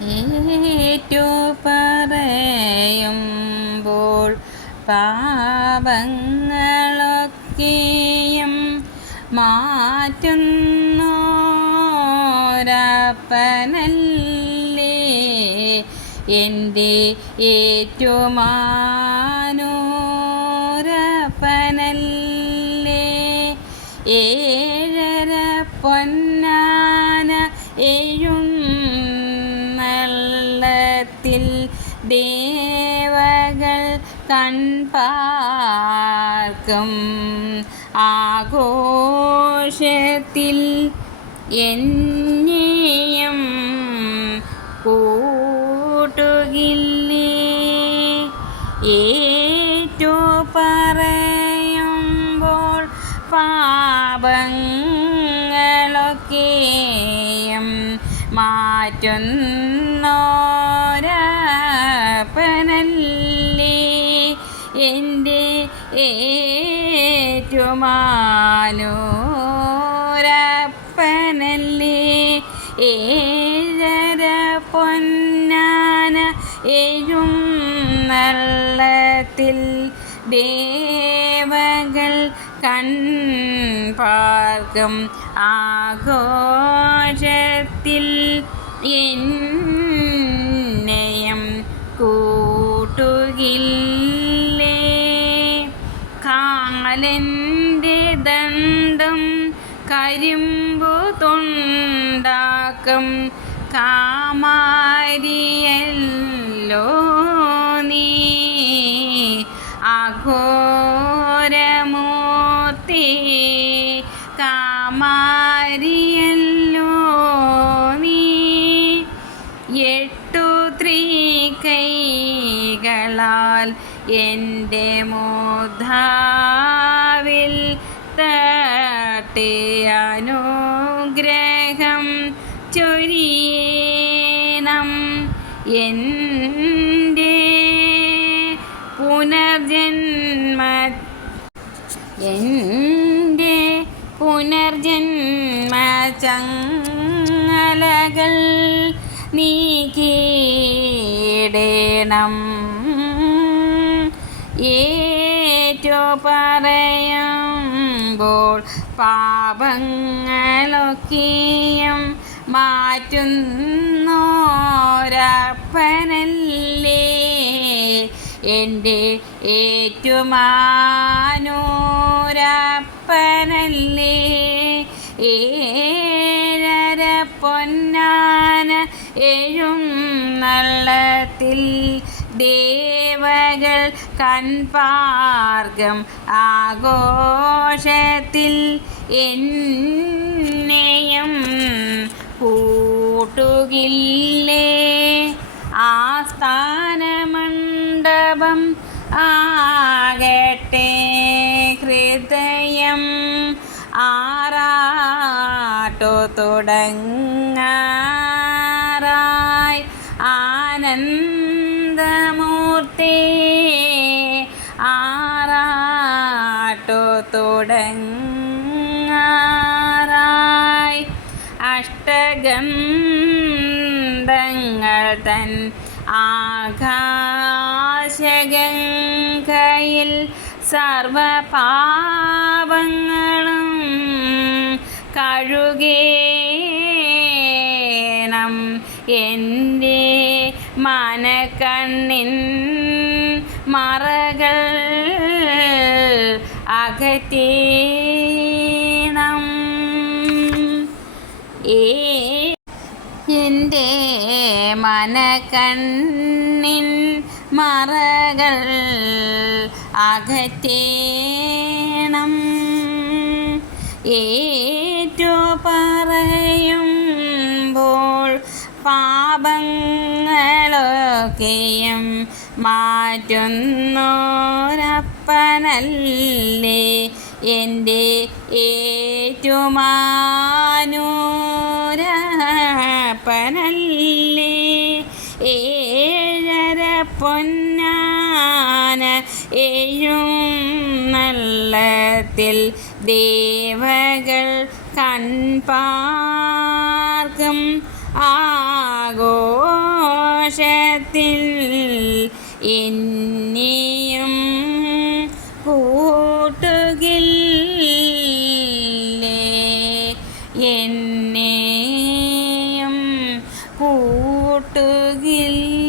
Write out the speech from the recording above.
ഏറ്റു പറയുമ്പോൾ പാപങ്ങളൊക്കെയും മാറ്റുന്നോരപ്പനല്ലേ എന്റെ ഏറ്റുമാനോരപ്പനല്ലേ ഏഴര എഴുന്നള്ളത്തിൽ ദേവകൾ കൺപാർക്കും. ആഘോഷത്തിൽ എന്നെയും കൂട്ടുകില്ലേ? ഏറ്റു പറയുമ്പോൾ പാപങ്ങളൊക്കെയും മാറ്റുന്നോരപ്പനല്ലേ എന്റെ ഏറ്റുമാനോരപ്പനല്ലേ? ഏഴര പൊന്നാന ഏഴും നള്ളത്തിൽ ദേവകൾ കൺപാർക്കും ആഘോഷത്തിൽ എന്നെയും കരിമ്പു തൊണ്ടാക്കും കാമാരിയല്ലോ നീ. അഘോരമൂർത്തി കാമാരിയല്ലോ നീ. എട്ടു ത്രീകൈകളാൽ എന്റെ മോധാവിൽ തട്ടി അനുഗ്രഹം ചൊരിയണം. എന്റെ പുനർജന്മ എന്റെ പുനർജന്മ ചങ്ങലകൾ നീക്കിയിടണം. ഏറ്റു പറയുമ്പോൾ പാപങ്ങളൊക്കെയും മാറ്റുന്നോരപ്പനല്ലേ. എന്റെ ഏറ്റുമാനോരപ്പനല്ലേ. ഏഴര പൊന്നാന എഴും നള്ളത്തിൽ ദേവകൾ കൺപാർഗം ആഘോഷത്തിൽ എന്നെയും കൂട്ടുകില്ലേ? ആസ്ഥാനമണ്ഡപം ആകട്ടെ ഹൃദയം ആറാട്ടു തുടങ്ങാറായി. ആനന്ദമൂർത്തി ആറാട്ടു തുടങ്ങാറായി അഷ്ടഗന്ധങ്ങൾ തൻ ആകാശഗംഗയിൽ സർവപാപങ്ങളും കഴുകേണം. എന്റെ മനക്കണ്ണിൻ മറകൾ അകറ്റേണം എന്റെ മനക്കണ്ണിൻ മറകൾ അകറ്റേണം. ഏറ്റു പറയുമ്പോൾ പാപങ്ങളൊക്കെയും മാറ്റുന്നോരപ്പനല്ലേ എന്റെ ഏറ്റുമാനൂരപ്പനല്ലേ ഏഴര പൊന്നാന ഏഴും നല്ലത്തിൽ ദേവകൾ കൺപാർക്കും. ആഘോഷത്തിൽ കൂട്ടത്തിൽ എന്നെയും കൂട്ടുകില്ലേ